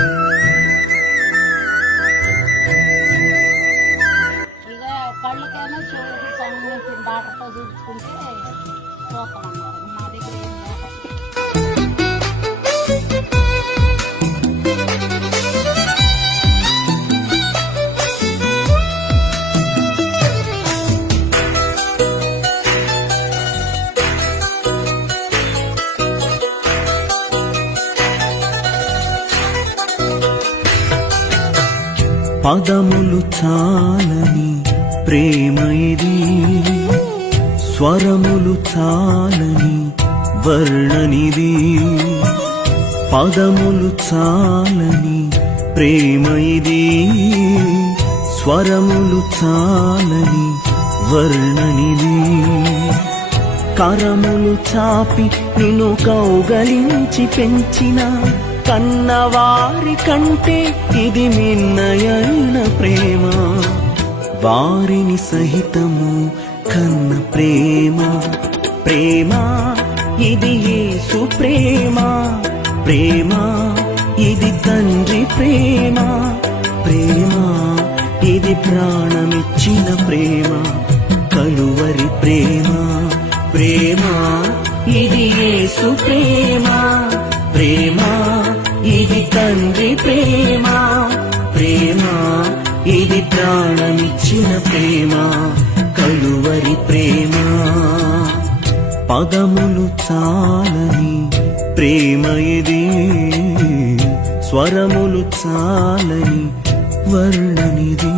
ఇక కళ్ళకేమో చూసి సంబంధించిన డాక్టర్తో చూసుకుంటే చూస్తామన్నారు. మా దగ్గర ఏం లేదు. పదములు చాలని ప్రేమ ఇది, స్వరములు చాలని వర్ణనిది. పదములు చాలని ప్రేమ ఇది, స్వరములు చాలని వర్ణనిది. కరములు చాపి నిన్ను కౌగలించి పెంచిన కన్నవారి కంటే ఇది మిన్నయైన ప్రేమ. వారిని సహితము కన్న ప్రేమ. ప్రేమ ఇది యేసు ప్రేమ. ప్రేమ ఇది తండ్రి ప్రేమ. ప్రేమ ఇది ప్రాణమిచ్చిన ప్రేమ, కలువరి ప్రేమ. ప్రేమ ఇది యేసు ప్రేమ. ప్రేమ ఇది తండ్రి ప్రేమ. ప్రేమ ఇది ప్రాణమిచ్చిన ప్రేమ, కలువరి ప్రేమ. పదములు చాలని ప్రేమ ఇది, స్వరములు చాలని వర్ణనిది.